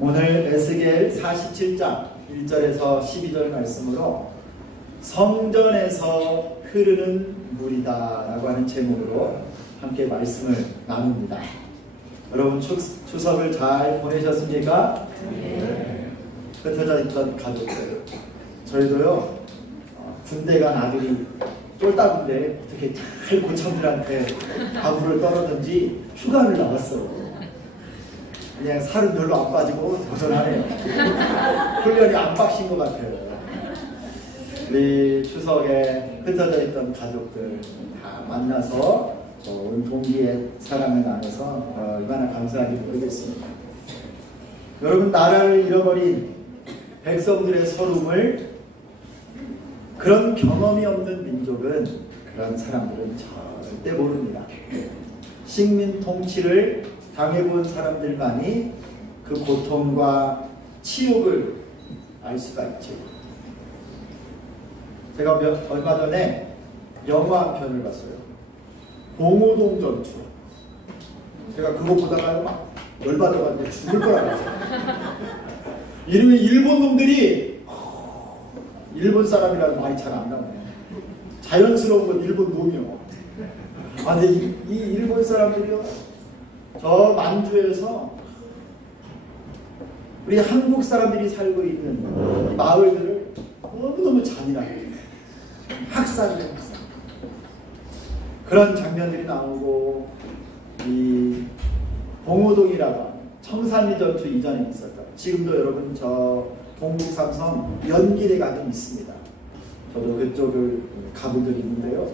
오늘 에스겔 47장 1절에서 12절 말씀으로 성전에서 흐르는 물이다 라고 하는 제목으로 함께 말씀을 나눕니다. 여러분 추석을 잘 보내셨습니까? 네. 흩어져 있던 가족들, 저희도요 군대 간 아들이 쫄따군데 어떻게 잘 고참들한테 아부를 떨었는지 휴가를 나왔어. 그냥 살은 별로 안 빠지고 도전하네요. 훈련이 안 빡신 것 같아요. 우리 추석에 흩어져 있던 가족들 다 만나서 온 동기의 사랑을 나눠서 얼마나 감사한지 모르겠습니다. 여러분, 나라를 잃어버린 백성들의 서름을 그런 경험이 없는 민족은, 그런 사람들은 절대 모릅니다. 식민 통치를 당해본 사람들만이 그 고통과 치욕을 알 수가 있죠. 제가 얼마 전에 영화 한 편을 봤어요. 봉오동 전투. 제가 그거 보다가 막 열받아가지고 죽을 거라 그랬어요. 이름이 일본 놈들이, 일본 사람이라는 말이 잘 안 나오네. 자연스러운 건 일본 놈이요. 근데 이 일본 사람들이요, 저 만주에서 우리 한국 사람들이 살고 있는 마을들을 너무너무 잔인하게 학살을. 그런 장면들이 나오고, 이 봉오동이라고 청산리 전투 이전에 있었다. 지금도 여러분 저 동북 삼성 연길에 가끔 있습니다. 저도 그쪽을 가본 적이 있는데요.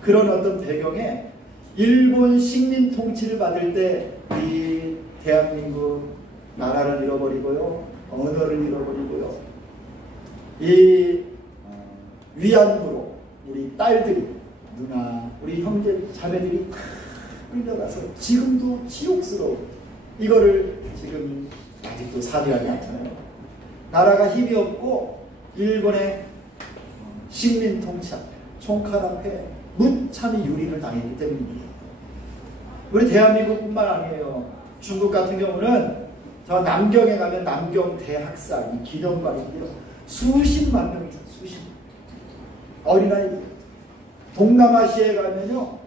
그런 어떤 배경에 일본 식민 통치를 받을 때 이 대한민국 나라를 잃어버리고요, 언어를 잃어버리고요, 이 위안부로 우리 딸들이, 누나, 우리 형제 자매들이 다 끌려가서 지금도 치욕스러운 이거를 지금 아직도 사죄하지 않잖아요. 나라가 힘이 없고 일본의 식민 통치 앞에, 총칼 앞에 무참히 유린을 당했기 때문입니다. 우리 대한민국뿐만 아니에요. 중국 같은 경우는 저 남경에 가면 남경 대학살 이 기념관인데요, 수십만 명이죠. 수십만. 어린아이. 동남아시아에 가면요,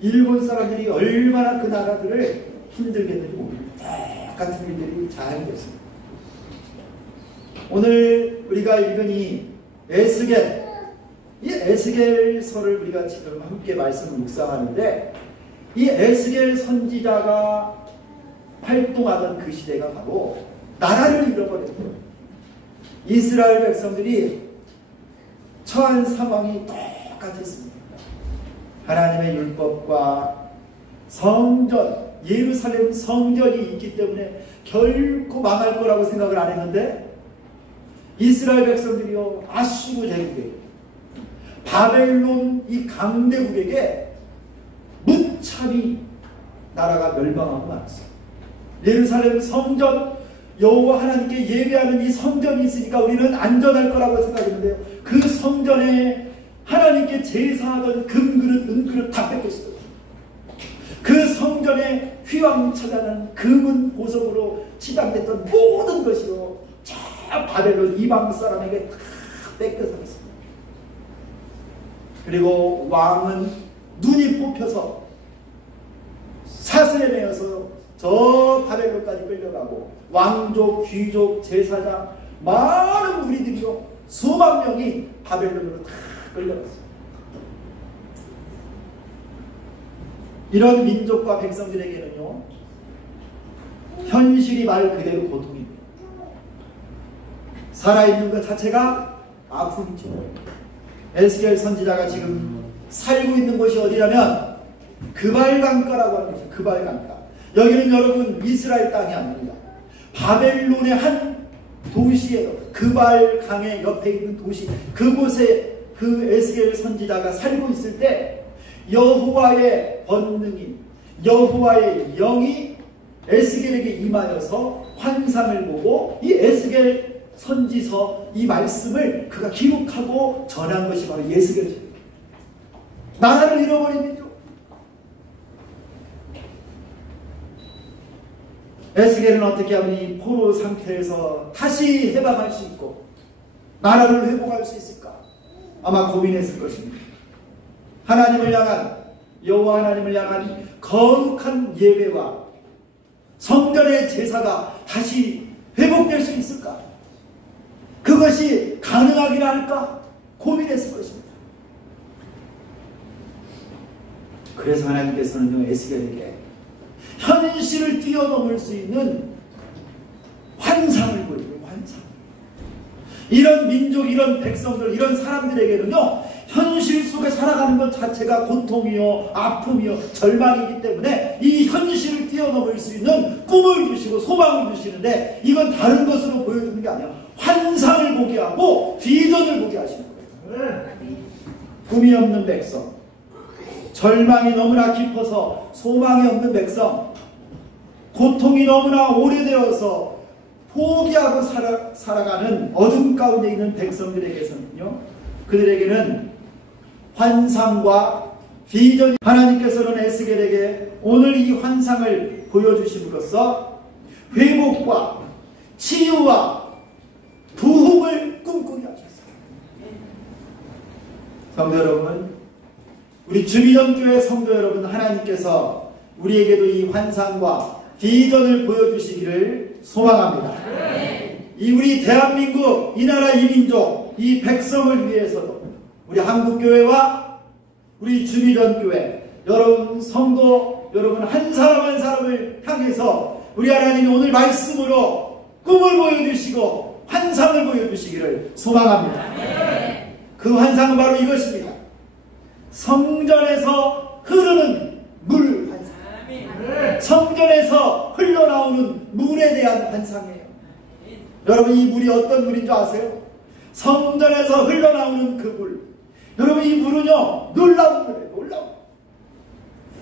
일본 사람들이 얼마나 그 나라들을 힘들겠는지 모릅니다. 똑같은 일들이 잘 됐습니다. 오늘 우리가 읽은 이 에스겔서를 우리가 지금 함께 말씀을 묵상하는데, 이 에스겔 선지자가 활동하던 그 시대가 바로 나라를 잃어버렸던 이스라엘 백성들이 처한 상황이 똑같았습니다. 하나님의 율법과 성전, 예루살렘 성전이 있기 때문에 결코 망할 거라고 생각을 안 했는데, 이스라엘 백성들이요, 아수르 제국에, 바벨론 이 강대국에게 무참히 나라가 멸망하고 말았어요. 예루살렘 성전, 여호와 하나님께 예배하는 이 성전이 있으니까 우리는 안전할 거라고 생각했는데요, 그 성전에 하나님께 제사하던 금그릇, 은그릇 다 뺏겼어요. 그 성전에 휘황찬란한 금은 보석으로 치장됐던 모든 것이요, 저 바벨론 이방 사람에게 다 뺏겨서 갔습니다. 그리고 왕은 눈이 뽑혀서 사슬에 매여서 저 바벨론까지 끌려가고, 왕족, 귀족, 제사장, 많은 무리들이요, 수만 명이 바벨론으로 다 끌려갔어요. 이런 민족과 백성들에게는요, 현실이 말 그대로 고통입니다. 살아있는 것 자체가 아픔이죠. 에스겔 선지자가 지금 살고 있는 곳이 어디냐면 그발강가라고 하는 곳이에요. 그발강가. 여기는 여러분 이스라엘 땅이 아닙니다. 바벨론의 한 도시예요. 그발강의 옆에 있는 도시. 그곳에 그 에스겔 선지자가 살고 있을 때 여호와의 권능이, 여호와의 영이 에스겔에게 임하여서 환상을 보고 이 에스겔 선지서 이 말씀을 그가 기록하고 전한 것이 바로 에스겔입니다. 나라를 잃어버린 민족. 에스겔은 어떻게 하면 이 포로 상태에서 다시 해방할 수 있고 나라를 회복할 수 있을까? 아마 고민했을 것입니다. 하나님을 향한, 여호와 하나님을 향한 거룩한 예배와 성전의 제사가 다시 회복될 수 있을까? 그것이 가능하기나 할까? 고민했을 것입니다. 그래서 하나님께서는 에스겔에게 현실을 뛰어넘을 수 있는 환상을 보여줘요. 환상. 이런 민족, 이런 백성들, 이런 사람들에게는요, 현실 속에 살아가는 것 자체가 고통이요, 아픔이요, 절망이기 때문에 이 현실을 뛰어넘을 수 있는 꿈을 주시고 소망을 주시는데, 이건 다른 것으로 보여주는 게 아니라 환상을 보게 하고 비전을 보게 하시는 거예요. 꿈이 없는 백성, 절망이 너무나 깊어서 소망이 없는 백성, 고통이 너무나 오래되어서 포기하고 살아가는 어둠 가운데 있는 백성들에게서는요, 그들에게는 환상과 비전이, 하나님께서는 에스겔에게 오늘 이 환상을 보여주심으로써 회복과 치유와 부흥을 꿈꾸게 하셨어요. 성도 여러분, 우리 주미전교회 성도 여러분, 하나님께서 우리에게도 이 환상과 비전을 보여주시기를 소망합니다. 이 우리 대한민국, 이 나라, 이 민족, 이 백성을 위해서도 우리 한국교회와 우리 주미전교회 여러분 성도 여러분 한 사람 한 사람을 향해서 우리 하나님이 오늘 말씀으로 꿈을 보여주시고 환상을 보여주시기를 소망합니다. 그 환상은 바로 이것입니다. 성전에서 흐르는 물 환상. 성전에서 흘러나오는 물에 대한 환상이에요. 여러분, 이 물이 어떤 물인 줄 아세요? 성전에서 흘러나오는 그 물. 여러분, 이 물은요, 놀라운 물이에요. 놀라운.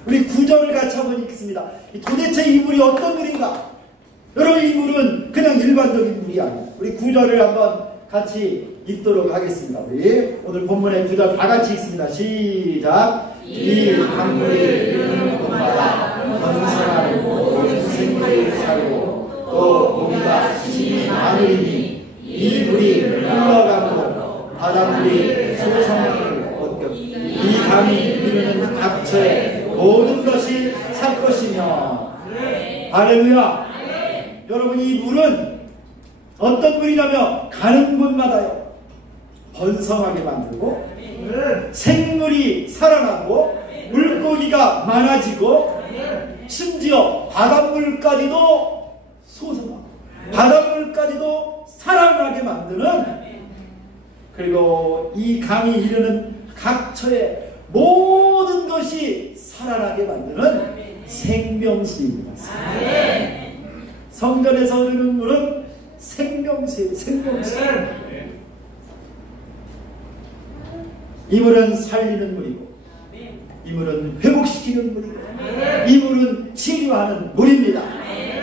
우리 구절을 같이 한번 읽겠습니다. 도대체 이 물이 어떤 물인가? 여러분, 이 물은 그냥 일반적인 물이 아니에요. 우리 구절을 한번 같이 읽도록 하겠습니다. 우리 오늘 본문의 구절 다 같이 읽습니다. 시작. 이 강물이 흐르는 곳마다 건설하고 모든 생물이 살고 또 고기가 심히 많으리니 이 물이 흘러가고 바닷물이 소성을 얻고 이 강이 흐르는 각처에 모든 것이 살 것이며. 할렐루야. 여러분, 이 물은 어떤 물이냐면 가는 곳마다요 번성하게 만들고 생물이 살아나고 물고기가 많아지고 심지어 바닷물까지도 솟아나고 바닷물까지도 살아나게 만드는, 그리고 이 강이 이르는 각처에 모든 것이 살아나게 만드는 생명수입니다. 성전에서 흐르는 물은 생명수예요. 생명수. 이 물은 살리는 물이고 이 물은 회복시키는 물이고 이 물은 치료하는 물입니다.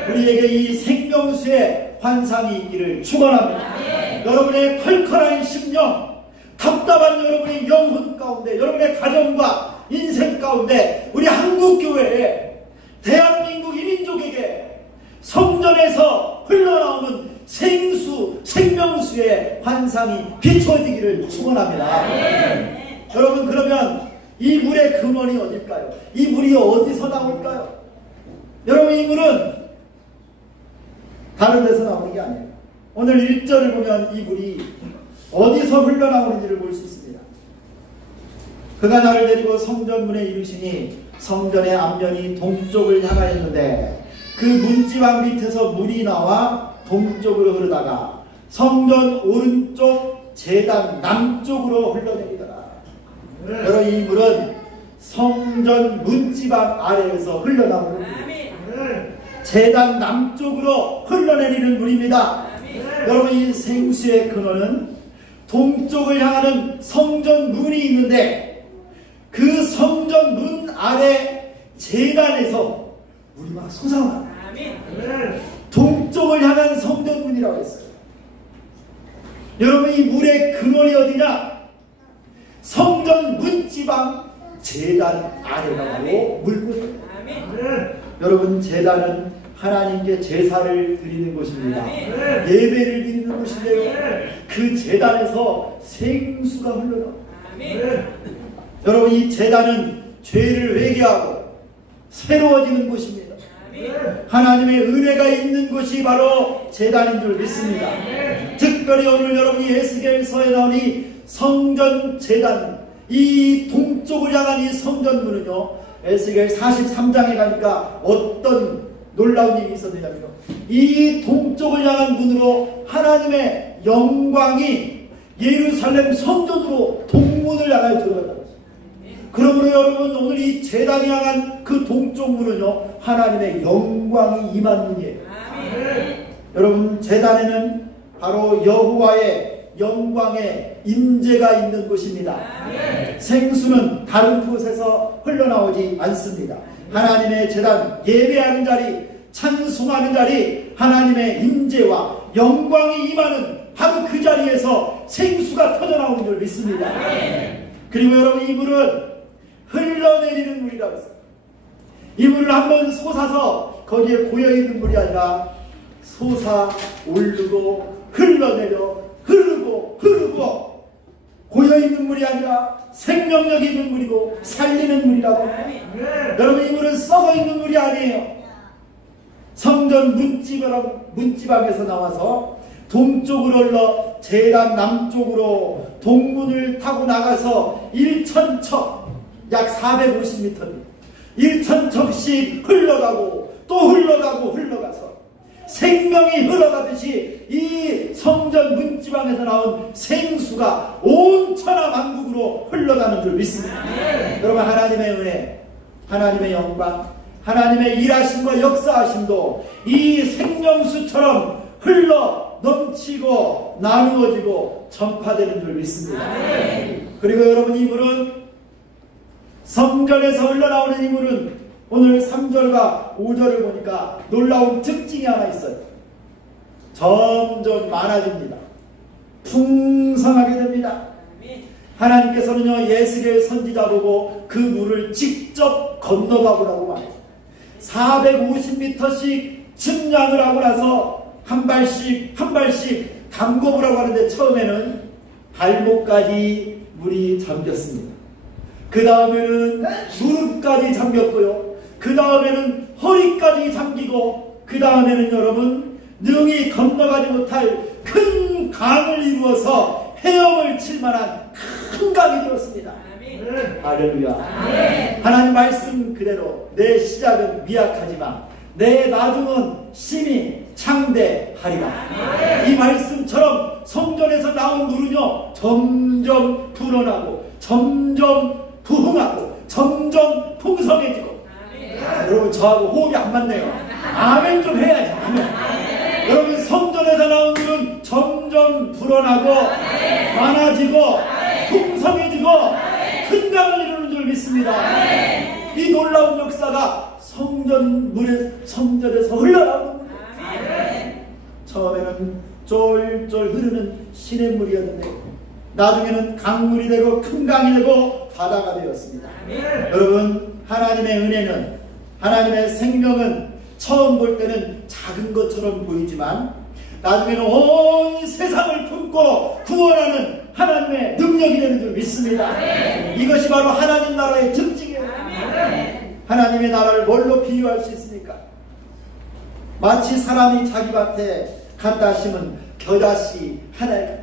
우리에게 이 생명수의 환상이 있기를 축원합니다. 여러분의 컬컬한 심령, 답답한 여러분의 영혼 가운데, 여러분의 가정과 인생 가운데 우리 한국교회에, 대한민국 이민족에게 성전에서 흘러나오는 생명수의 환상이 비춰지기를 축원합니다. 여러분, 그러면 이 물의 근원이 어딜까요? 이 물이 어디서 나올까요? 여러분, 이 물은 다른 데서 나오는 게 아니에요. 오늘 1절을 보면 이 물이 어디서 흘러나오는지를 볼 수 있습니다. 그가 나를 데리고 성전문에 이르시니 성전의 앞면이 동쪽을 향하였는데 그 문지방 밑에서 물이 나와 동쪽으로 흐르다가 성전 오른쪽 제단 남쪽으로 흘러내리더라. 여러분, 이 물은 성전 문지방 아래에서 흘러나오는 물입니다. 제단 남쪽으로 흘러내리는 물입니다. 여러분, 이 생수의 근원은 동쪽을 향하는 성전 문이 있는데 그 성전 문 아래 제단에서 물이 막 솟아나요. 동쪽을 향한 성전 문이라고 했어요. 여러분, 이 물의 근원이 어디냐? 성전 문지방 제단 아래가 바로 물문이에요. 여러분, 제단은 하나님께 제사를 드리는 곳입니다. 예배를 드리는 곳인데요. 그 제단에서 생수가 흘러나옵니다. 여러분, 이 제단은 죄를 회개하고 새로워지는 곳입니다. 하나님의 은혜가 있는 곳이 바로 제단인 줄 믿습니다. 특별히 오늘 여러분이 에스겔서에 나온 이 성전 제단, 이 동쪽을 향한 이 성전문은요, 에스겔 43장에 가니까 어떤 놀라운 일이 있었느냐면요, 이 동쪽을 향한 문으로 하나님의 영광이 예루살렘 성전으로 동문을 향하여 들어간다고 했습니다. 그러므로 여러분, 오늘 이 제단이 향한 그 동쪽 문은요, 하나님의 영광이 임한 문이에요. 여러분, 제단에는 바로 여호와의 영광의 임재가 있는 곳입니다. 생수는 다른 곳에서 흘러나오지 않습니다. 하나님의 제단, 예배하는 자리, 찬송하는 자리, 하나님의 임재와 영광이 임하는 바로 그 자리에서 생수가 터져나오는 줄 믿습니다. 그리고 여러분, 이 물은 흘러내리는 물이라고 했습니다. 이 물을 한번 솟아서 거기에 고여있는 물이 아니라 솟아 오르고 흘러내려 흐르고 고여있는 물이 아니라 생명력 있는 물이고 살리는 물이라고 합니다. 여러분, 이 물은 썩어있는 물이 아니에요. 성전 문지방에서 나와서 동쪽으로 흘러 제단 남쪽으로 동문을 타고 나가서 1,000척, 약 450m입니다. 1,000척씩 흘러가고 또 흘러가서 생명이 흘러가듯이 이 성전 문지방에서 나온 생수가 온 천하 만국으로 흘러가는 줄 믿습니다. 여러분, 하나님의 은혜, 하나님의 영광, 하나님의 일하심과 역사하심도 이 생명수처럼 흘러 넘치고 나누어지고 전파되는 줄 믿습니다. 그리고 여러분, 이 물은 성전에서 흘러나오는 이 물은 오늘 3절과 5절을 보니까 놀라운 특징이 하나 있어요. 점점 많아집니다. 풍성하게 됩니다. 하나님께서는요, 예스겔 선지자 보고 그 물을 직접 건너가보라고 말해요. 450m씩 측량을 하고 나서 한 발씩 담궈보라고 하는데, 처음에는 발목까지 물이 잠겼습니다. 그 다음에는 무릎까지 잠겼고요. 그 다음에는 허리까지 잠기고, 그 다음에는 여러분, 능히 건너가지 못할 큰 강을 이루어서 헤엄을 칠 만한 큰 강이 되었습니다. 할렐루야. 하나님 말씀 그대로 내 시작은 미약하지만 내 나중은 심히 창대하리라. 이 말씀처럼 성전에서 나온 물은요, 점점 불어나고 점점 부흥하고 점점 풍성해지고. 여러분, 저하고 호흡이 안 맞네요. 아멘 좀 해야죠. 아멘. 여러분, 성전에서 나온 물은 점점 불어나고 많아지고 풍성해지고 큰 강을 이루는 줄 믿습니다. 이 놀라운 역사가 성전에서 흘러나오는 겁니다. 처음에는 쫄쫄 흐르는 시냇물이었는데 나중에는 강물이 되고 큰 강이 되고 바다가 되었습니다. 여러분, 하나님의 은혜는, 하나님의 생명은 처음 볼 때는 작은 것처럼 보이지만 나중에는 온 세상을 품고 구원하는 하나님의 능력이 되는 줄 믿습니다. 이것이 바로 하나님 나라의 특징이에요. 하나님의 나라를 뭘로 비유할 수 있습니까? 마치 사람이 자기 밭에 갖다 심은 겨자씨 하나 같아요.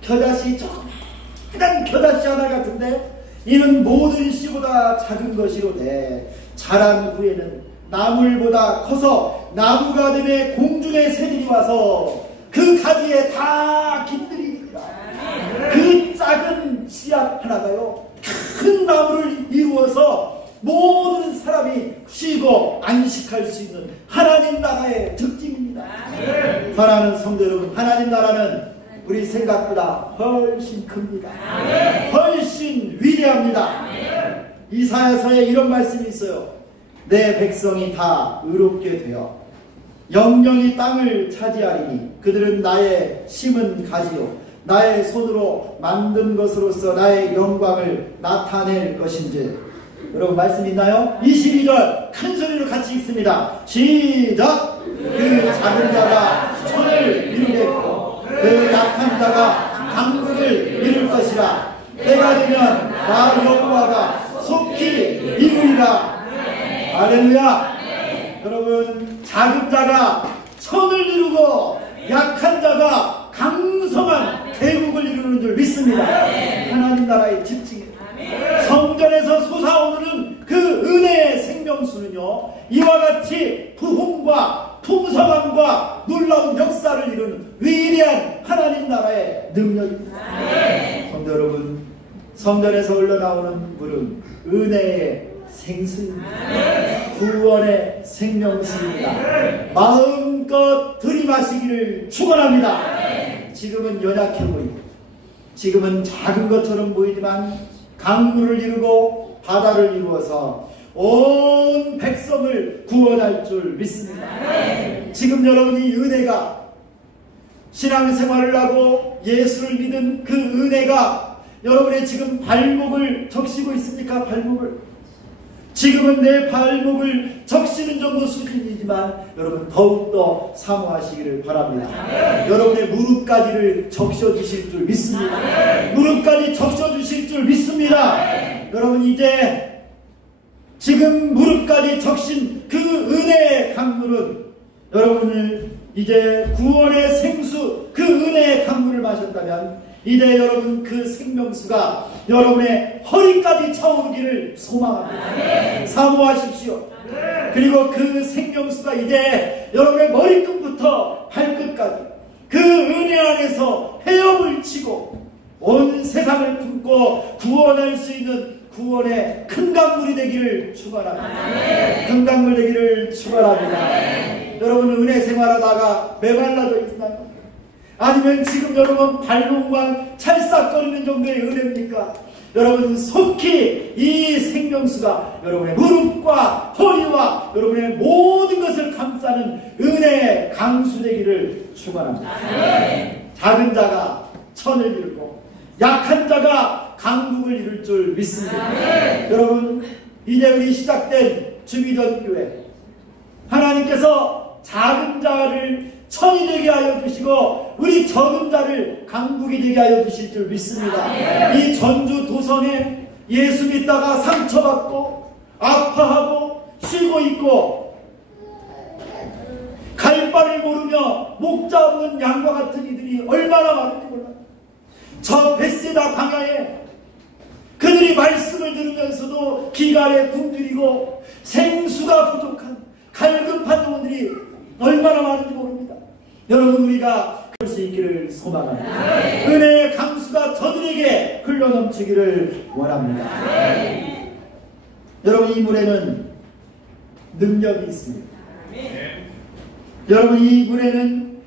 겨자씨 조그만 겨자씨 하나 같은데 이는 모든 씨보다 작은 것이로되 자란 후에는 나물보다 커서 나무가 되매 공중의 새들이 와서 그 가지에 다 깃들이니라. 그 작은 씨앗 하나가요, 큰 나무를 이루어서 모든 사람이 쉬고 안식할 수 있는 하나님 나라의 특징입니다. 사랑하는 성도 여러분, 하나님 나라는 우리 생각보다 훨씬 큽니다. 훨씬 위대합니다. 이사야서에 이런 말씀이 있어요. 내 백성이 다 의롭게 되어 영영이 땅을 차지하리니 그들은 나의 심은 가지요 나의 손으로 만든 것으로서 나의 영광을 나타낼 것인지. 여러분 말씀 있나요? 22절 큰 소리로 같이 읽습니다. 시작! 그 작은 자가 천을 이루겠고 그 약한 자가 강국을 이룰 것이라. 때가 되면 나 여호와가 속히 이루리라. 할렐루야. 여러분 작은 자가 천을 이루고 약한 자가 강성한 대국을 이루는 줄 믿습니다. 하나님 나라의 집중이에요. 성전에서 솟아오르는 그 은혜의 생명수는요, 이와 같이 부흥과 풍성함과 놀라운 역사를 이루는 위대한 하나님 나라의 능력입니다. 성도 여러분, 성전에서 흘러나오는 물은 은혜의 생수입니다. 구원의 생명수입니다. 마음껏 들이마시기를 축원합니다. 지금은 연약해 보이고, 지금은 작은 것처럼 보이지만 강물을 이루고 바다를 이루어서 온 백성을 구원할 줄 믿습니다. 지금 여러분이 은혜가, 신앙생활을 하고 예수를 믿은 그 은혜가 여러분의 지금 발목을 적시고 있습니까? 발목을. 지금은 내 발목을 적시는 정도 수준이지만 여러분 더욱더 사모하시기를 바랍니다. 여러분의 무릎까지를 적셔주실 줄 믿습니다. 무릎까지 적셔주실 줄 믿습니다. 여러분 이제 지금 무릎까지 적신 그 은혜의 강물은 여러분을 이제 구원의 생수, 그 은혜의 강물을 마셨다면 이제 여러분 그 생명수가 여러분의 허리까지 차오르기를 소망합니다. 사모하십시오. 그리고 그 생명수가 이제 여러분의 머리끝부터 발끝까지 그 은혜 안에서 헤엄을 치고 온 세상을 품고 구원할 수 있는 구원의 큰 강물이 되기를 축원합니다. 큰 강물 되기를 축원합니다. 여러분 은혜 생활하다가 메말라져 있나요? 아니면 지금 여러분 발목만 찰싹거리는 정도의 은혜입니까? 여러분 속히 이 생명수가 여러분의 무릎과 허리와 여러분의 모든 것을 감싸는 은혜의 강수 되기를 축원합니다. 작은 자가 천을 이루고 약한 자가 강국을 이룰 줄 믿습니다. 여러분 이제 우리 시작된 주기전 교회, 하나님께서 작은 자를 천이 되게 하여 주시고 우리 적은 자를 강국이 되게 하여 주실 줄 믿습니다. 이 전주 도성에 예수 믿다가 상처받고 아파하고 쉬고 있고 갈 바를 모르며 목자 없는 양과 같은 이들이 얼마나 많은지 몰라요. 저 베세다 광야에 그들이 말씀을 들으면서도 기갈에 굶주리고 생수가 부족한 갈급한 영혼들이 얼마나 많은지 모릅니다. 여러분 우리가 그럴 수 있기를 소망합니다. 은혜의 강수가 저들에게 흘러넘치기를 원합니다. 여러분 이 물에는 능력이 있습니다. 여러분 이 물에는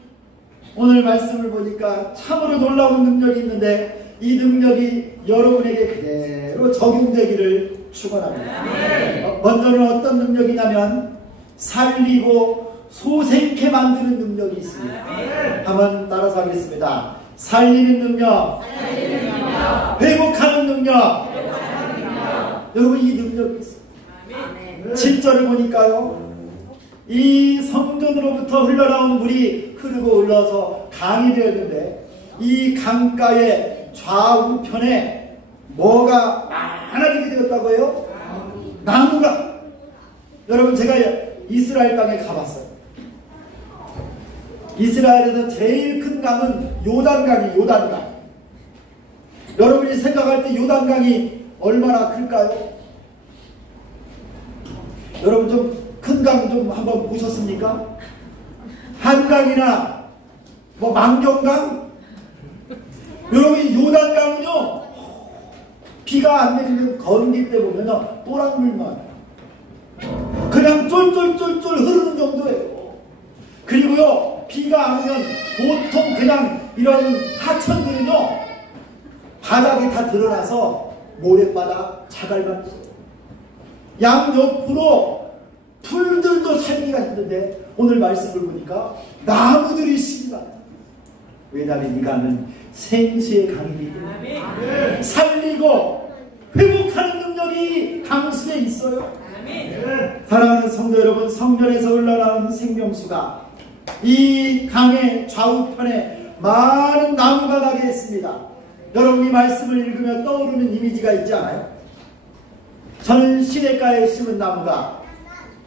오늘 말씀을 보니까 참으로 놀라운 능력이 있는데 이 능력이 여러분에게 그대로 적용되기를 축원합니다. 먼저는 어떤 능력이냐면 살리고 소생케 만드는 능력이 있습니다. 한번 따라서 하겠습니다. 살리는 능력, 회복하는 능력. 여러분 이 능력이 있습니다. 7절을 보니까요, 이 성전으로부터 흘러나온 물이 흐르고 흘러서 강이 되었는데 이 강가의 좌우편에 뭐가 많아지게 되었다고 해요? 나무가. 여러분 제가 이스라엘 땅에 가봤어요. 이스라엘에서 제일 큰 강은 요단강이에요. 요단강. 여러분이 생각할 때 요단강이 얼마나 클까요? 여러분 좀 큰 강 좀 한번 보셨습니까? 한강이나 뭐 만경강? 여러분 요단강은요 비가 안 내리는 건기 때 보면요 또랑물만 그냥 쫄쫄쫄쫄 흐르는 정도예요. 그리고요 비가 안 오면 보통 그냥 이런 하천들은요 바닥이 다 드러나서 모래바닥 자갈밭 양옆으로 풀들도 살기가 힘든데 오늘 말씀을 보니까 나무들이 심니다. 왜냐하면 이 강은 생수의 강이기 때문에 살리고 회복하는 능력이 강 속에 있어요. 사랑하는 성도 여러분, 성전에서 흘러나오는 생명수가 이 강의 좌우편에 많은 나무가 나게 했습니다. 여러분이 말씀을 읽으면 떠오르는 이미지가 있지 않아요? 저는 시냇가에 심은 나무가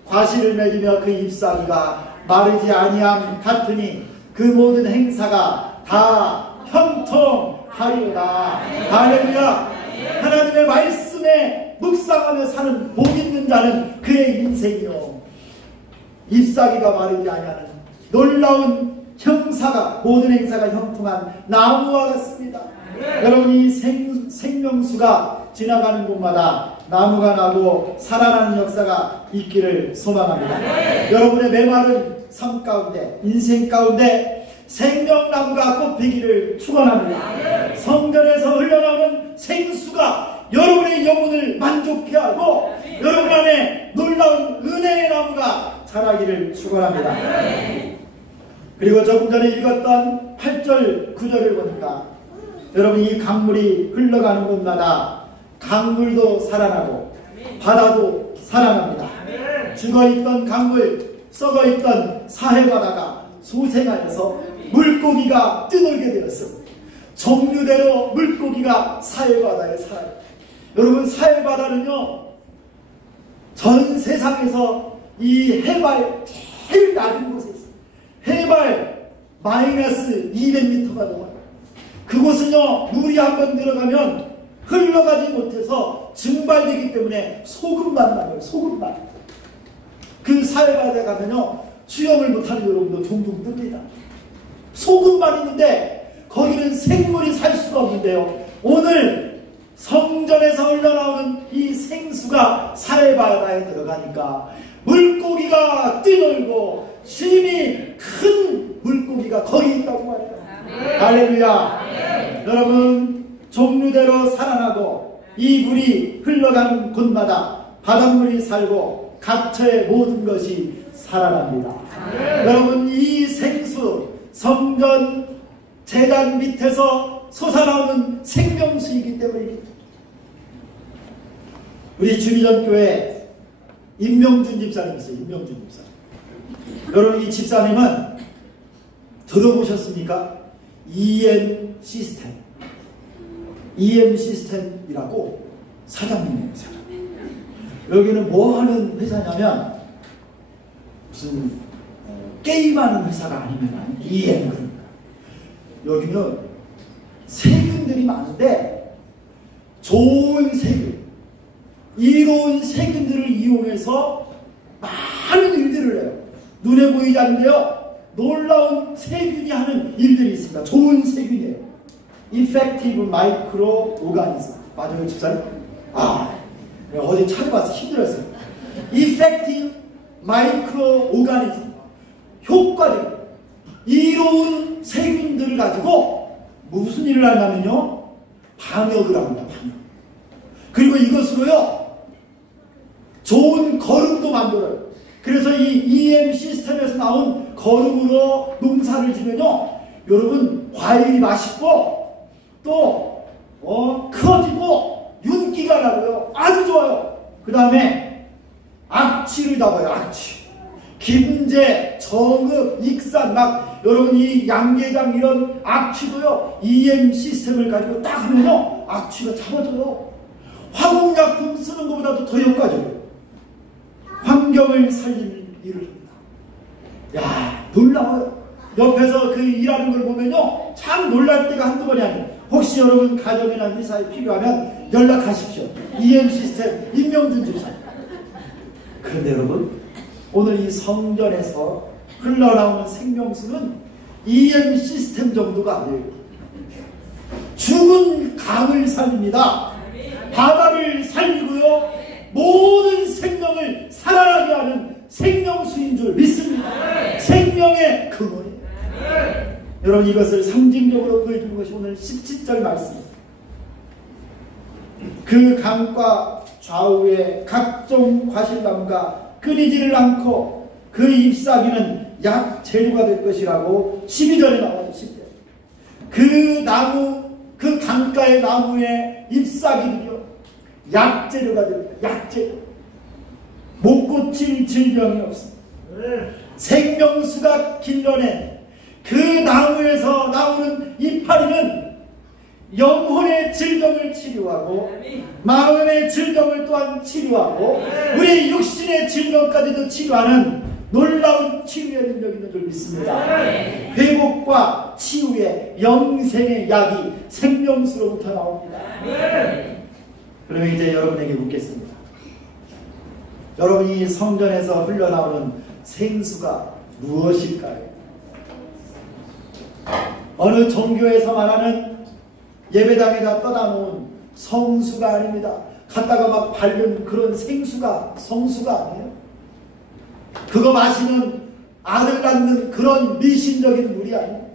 과실을 맺으며 그 잎사귀가 마르지 아니함 같으니 그 모든 행사가 다 형통하리로다. 할렐루야. 하나님의 말씀에 묵상하며 사는 복 있는 자는 그의 인생이요, 잎사귀가 마르지 아니하는 놀라운 형사가, 모든 행사가 형통한 나무와 같습니다. 여러분, 이 생명수가 지나가는 곳마다 나무가 나고 살아나는 역사가 있기를 소망합니다. 여러분의 메마른 삶 가운데, 인생 가운데 생명나무가 꽃피기를 축원합니다. 성전에서 흘러나오는 생수가 여러분의 영혼을 만족케 하고 여러분 안에 놀라운 은혜의 나무가 자라기를 축원합니다. 그리고 조금 전에 읽었던 8절 9절을 보니까 여러분, 이 강물이 흘러가는 곳마다 강물도 살아나고 바다도 살아납니다. 죽어있던 강물, 썩어있던 사해바다가 소생하여서 물고기가 뜨놀게 되었습니다. 종류대로 물고기가 사해바다에 살아요. 여러분, 사해바다는요, 전 세상에서 이 해발 제일 낮은 곳에 있어요. 해발 마이너스 200m가 넘어요. 그곳은요, 물이 한번 들어가면 흘러가지 못해서 증발되기 때문에 소금만 나요. 소금만. 그 사해바다에 가면요, 수영을 못하는 여러분도 종종 뜹니다. 소금만 있는데 거기는 생물이 살 수가 없는데요, 오늘 성전에서 흘러나오는 이 생수가 사해바다에 들어가니까 물고기가 뛰놀고 심히 큰 물고기가 거기 있다고 말해요. 할렐루야. 여러분, 종류대로 살아나고 이 물이 흘러가는 곳마다 바닷물이 살고 각처의 모든 것이 살아납니다. 여러분, 이 생수, 성전 제단 밑에서 솟아나오는 생명수이기 때문입니다. 우리 주기전교회 임명준 집사님 있어요. 임명준 집사님. 여러분, 이 집사님은 들어보셨습니까? EM 시스템. EM 시스템이라고 사장님이에요. 사장님. 여기는 뭐 하는 회사냐면 무슨 게임하는 회사가 아니면 EM. 그러니까 여기는 세균들이 많은데 좋은 세균, 이로운 세균들을 이용해서 많은 일들을 해요. 눈에 보이지 않는데요, 놀라운 세균이 하는 일들이 있습니다. 좋은 세균이에요. Effective Microorganism. 맞아요, 집사님? 어제 찾아봐서 힘들었어요. Effective Microorganism. 효과적, 이로운 세균들을 가지고 무슨 일을 하냐면요, 방역을 합니다. 방역. 그리고 이것으로요, 좋은 거름도 만들어요. 그래서 이 EM 시스템에서 나온 거름으로 농사를 지면요, 여러분, 과일이 맛있고 또 커지고 윤기가 나고요, 아주 좋아요. 그 다음에 악취를 잡아요. 악취, 김제, 정읍, 익산, 막 여러분, 이 양계장 이런 악취도요, EM 시스템을 가지고 딱 하면요, 악취가 잡아져요. 화공약품 쓰는 것보다도 더 효과적이에요. 환경을 살리는 일을 합니다. 야, 놀라워요. 옆에서 그 일하는 걸 보면요, 참 놀랄 때가 한두 번이 아니에요. 혹시 여러분 가정이나 회사에 필요하면 연락하십시오. EM 시스템 임명준 집사. 그런데 여러분, 오늘 이 성전에서 흘러나오는 생명수는 EM 시스템 정도가 아니에요. 죽은 강을 살립니다. 바다를 살리고요, 모든 생명을 살아나게 하는 생명수인 줄 믿습니다. 생명의 근원이에요. 여러분, 이것을 상징적으로 보여주는 것이 오늘 17절 말씀입니다. 그 강과 좌우에 각종 과실나무가 끊이지를 않고 그 잎사귀는 약 재료가 될 것이라고 12절에 나와요. 10절. 그 나무, 그 강가의 나무의 잎사귀들이요, 약재료가 됩니다. 약재료. 못 고칠 질병이 없습니다. 생명수가 길러낸 그 나무에서 나오는 이파리는 영혼의 질병을 치료하고 마음의 질병을 또한 치료하고 우리 육신의 질병까지도 치료하는 놀라운 치유의 능력이 있는 줄 믿습니다. 회복과 치유의 영생의 약이 생명수로부터 나옵니다. 그러면 이제 여러분에게 묻겠습니다. 여러분이 성전에서 흘러나오는 생수가 무엇일까요? 어느 종교에서 말하는 예배당에다 떠다 놓은 성수가 아닙니다. 갖다가 막 밟는 그런 생수가 성수가 아니에요. 그거 마시면 아들 낳는 그런 미신적인 물이 아니에요.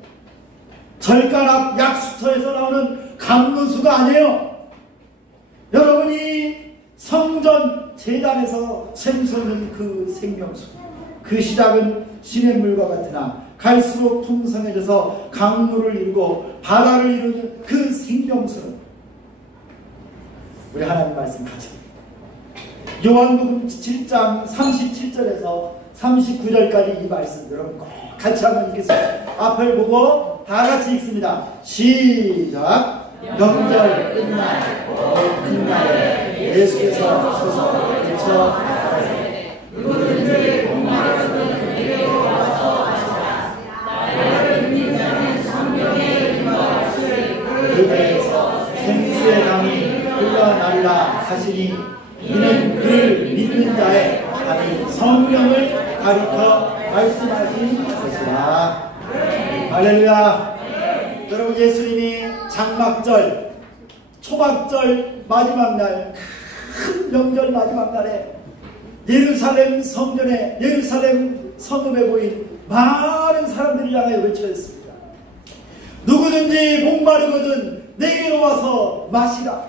절간 앞 약수터에서 나오는 감로수가 아니에요. 여러분이 성전 제단에서 샘솟는 그 생명수, 그 시작은 시냇물과 같으나 갈수록 풍성해져서 강물을 이루고 바다를 이루는 그 생명수는 우리 하나님 말씀 같이 요한복음 7장 37절에서 39절까지 이 말씀 여러분 꼭 같이 한번 읽겠습니다. 앞을 보고 다 같이 읽습니다. 시작. 명절 끝날 큰 날에 예수께서 서서 외쳐 나가라사대 누구든지 목마르거든 내게로 와서 마시라. 나를 믿는 자는 성경에 이름과 같이 그 배에서 생수의 강이 흘러나리라 하시니 이는 그를 믿는 자의 아니 성령을 가리켜 말씀하신 것이라. 할렐루야. 여러분 예수님이 장막절, 초막절 마지막 날, 큰 명절 마지막 날에 예루살렘 성전에, 예루살렘 성읍에 모인 많은 사람들을 향하여 외쳤습니다. 누구든지 목마르거든 내게로 와서 마시라.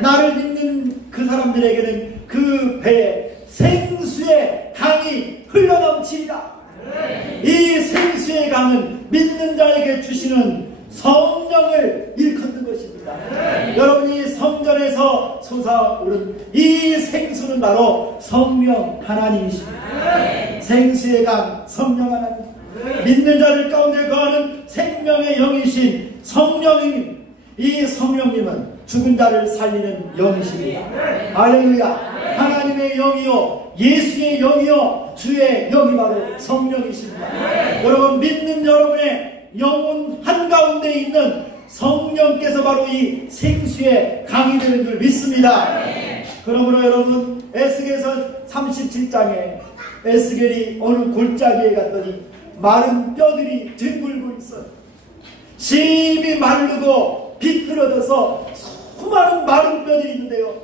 나를 믿는 그 사람들에게는 그 배에 생수의 강이 흘러넘치리라. 이 생수의 강은 믿는 자에게 주시는 성령을 일컫는 것입니다. 여러분이 성전에서 솟아오른 이 생수는 바로 성령 하나님이십니다. 생수의 강 성령 하나님, 믿는 자들 가운데 거하는 생명의 영이신 성령님, 이 성령님은 죽은 자를 살리는 영이십니다. 할렐루야. 하나님의 영이요 예수의 영이요 주의 영이 바로 성령이십니다. 여러분 믿는 여러분의 영혼 한가운데 있는 성령께서 바로 이 생수의 강이 되는 줄 믿습니다. 그러므로 여러분 에스겔서 37장에 에스겔이 어느 골짜기에 갔더니 마른 뼈들이 뒹굴고 있어요. 심히 마르고 비틀어져서 수많은 마른 뼈들이 있는데요,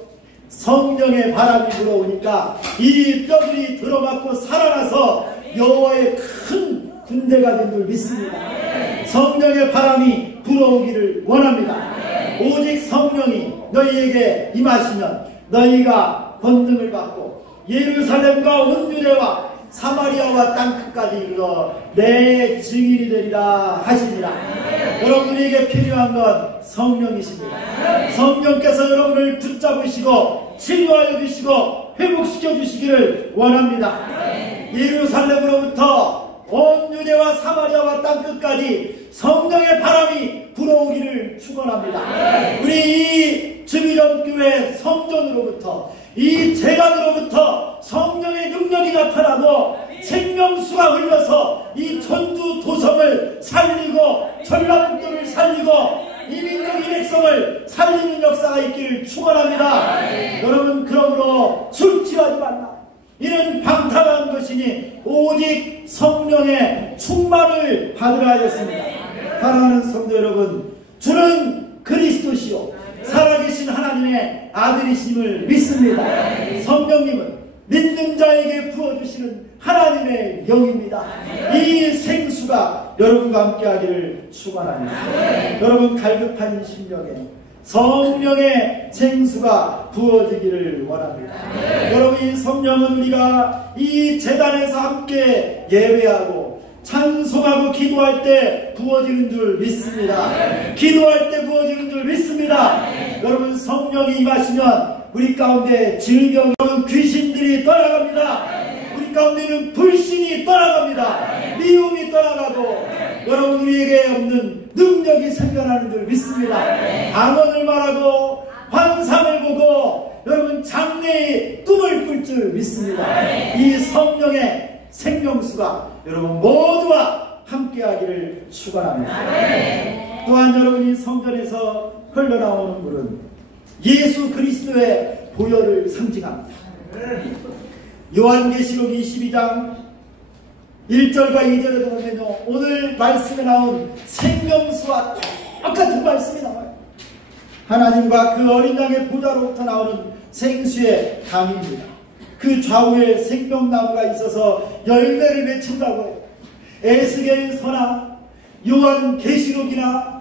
성령의 바람이 불어오니까 이 뼈들이 들어맞고 살아나서 여호와의 큰 군대가 된 줄 믿습니다. 성령의 바람이 불어오기를 원합니다. 오직 성령이 너희에게 임하시면 너희가 권능을 받고 예루살렘과 온 유대와 사마리아와 땅끝까지 이르러 내 증인이 되리라 하시니라. 여러분에게 필요한 건 성령이십니다. 성령께서 여러분을 붙잡으시고 치유하여 주시고 회복시켜 주시기를 원합니다. 예루살렘으로부터 온 유대와 사마리아와 땅끝까지 성령의 바람이 불어오기를 축원합니다. 우리 이 주비전교회 성전으로부터 이 재단으로부터 성령의 능력이 나타나고 생명수가 흘러서 이 전주 도성을 살리고 전라북도를 살리고 이 민족 이 백성을 살리는 역사가 있기를 축원합니다. 여러분 그러므로 술 취하지 말라. 이는 방탕한 것이니 오직 성령의 충만을 받으라 하였습니다. 사랑하는 성도 여러분, 주는 그리스도시요 살아계신 하나님의 아들이심을 믿습니다. 성령님은 믿는 자에게 부어주시는 하나님의 영입니다. 이 생수가 여러분과 함께하기를 축원합니다. 여러분 갈급한 심령에 성령의 생수가 부어지기를 원합니다. 여러분 이 성령은 우리가 이 제단에서 함께 예배하고 찬송하고 기도할 때 부어지는 줄 믿습니다. 기도할 때 부어지는 줄 믿습니다. 여러분 성령이 임하시면 우리 가운데 질병, 귀신들이 떠나갑니다. 우리 가운데는 불신이 떠나갑니다. 미움이 떠나가고 여러분 우리에게 없는 능력이 생겨나는 줄 믿습니다. 방언을 말하고 환상을 보고 여러분 장래의 꿈을 꿀 줄 믿습니다. 이 성령의 생명수가 여러분 모두와 함께하기를 축원합니다. 또한 여러분이 성전에서 흘러나오는 물은 예수 그리스도의 보혈을 상징합니다. 요한계시록 22장 1절과 2절에 보면요, 오늘 말씀에 나온 생명수와 똑같은 말씀이 나와요. 하나님과 그 어린 양의 보좌로부터 나오는 생수의 강입니다. 그 좌우에 생명나무가 있어서 열매를 맺힌다고 해요. 에스겔서나 요한계시록이나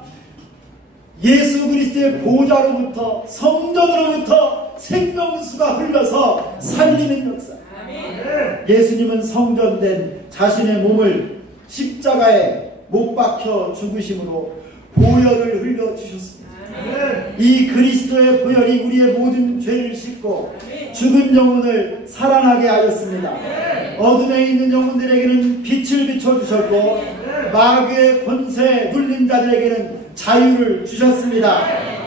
예수 그리스도의 보좌로부터 성전으로부터 생명수가 흘러서 살리는 역사. 예수님은 성전된 자신의 몸을 십자가에 못 박혀 죽으심으로 보혈을 흘려주셨습니다. 이 그리스도의 보혈이 우리의 모든 죄를 씻고 죽은 영혼을 살아나게 하였습니다. 어둠에 있는 영혼들에게는 빛을 비춰주셨고 마귀의 권세에 눌린 자들에게는 자유를 주셨습니다.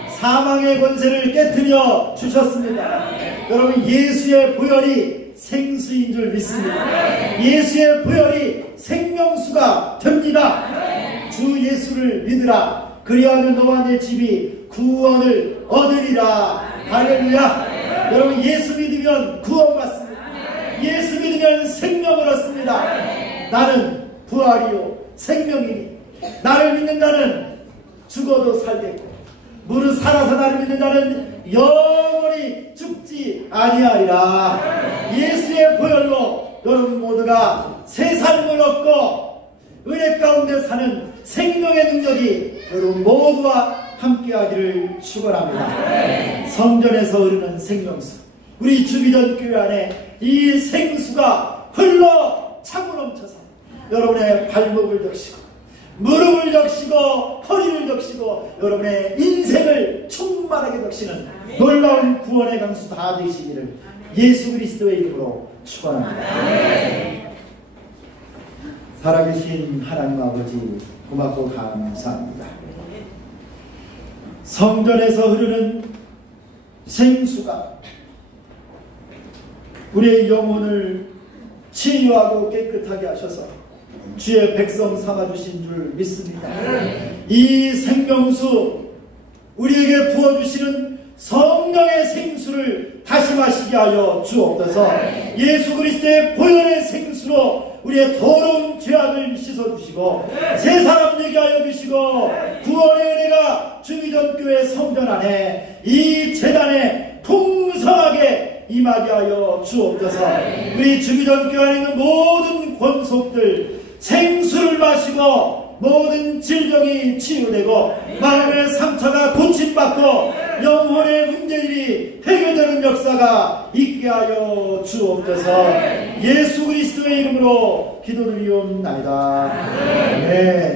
사망의 권세를 깨뜨려 주셨습니다. 여러분 예수의 보혈이 생수인 줄 믿습니다. 예수의 보혈이 생명수가 됩니다. 주 예수를 믿으라. 그리하면 너와 내 집이 구원을 얻으리라. 할렐루야. 여러분 예수 믿으면 구원받습니다. 예수 믿으면 생명을 얻습니다. 나는 부활이요 생명이니 나를 믿는 자는 죽어도 살겠고 무릇 살아서 나를 믿는 자는 영원히 죽지 아니하리라. 예수의 보혈로 여러분 모두가 새 삶을 얻고 은혜 가운데 사는 생명의 능력이 여러분 모두와 함께하기를 축원합니다. 성전에서 흐르는 생명수, 우리 주기전 교회 안에 이 생수가 흘러 차고 넘쳐서 여러분의 발목을 적시고 무릎을 적시고 허리를 적시고 여러분의 인생을 충만하게 적시는 놀라운 구원의 강수 다 되시기를 예수 그리스도의 이름으로 축원합니다. 살아계신 하나님 아버지 고맙고 감사합니다. 성전에서 흐르는 생수가 우리의 영혼을 치유하고 깨끗하게 하셔서 주의 백성 삼아주신 줄 믿습니다. 이 생명수 우리에게 부어주시는 성령의 생수를 다시 마시게 하여 주옵소서. 예수 그리스도의 보혈의 생수로 우리의 더러운 죄악을 씻어주시고 새 사람 되게 하여 주시고 구원의 은혜가 주기전교회 성전 안에 이 재단에 풍성하게 임하게 하여 주옵소서. 우리 주기전교회 안에 있는 모든 권속들 생수를 마시고 모든 질병이 치유되고 마음의 상처가 고침받고 영혼의 문제들이 해결되는 역사가 있게 하여 주옵소서. 예수 그리스도의 이름으로 기도드리옵나이다. 네.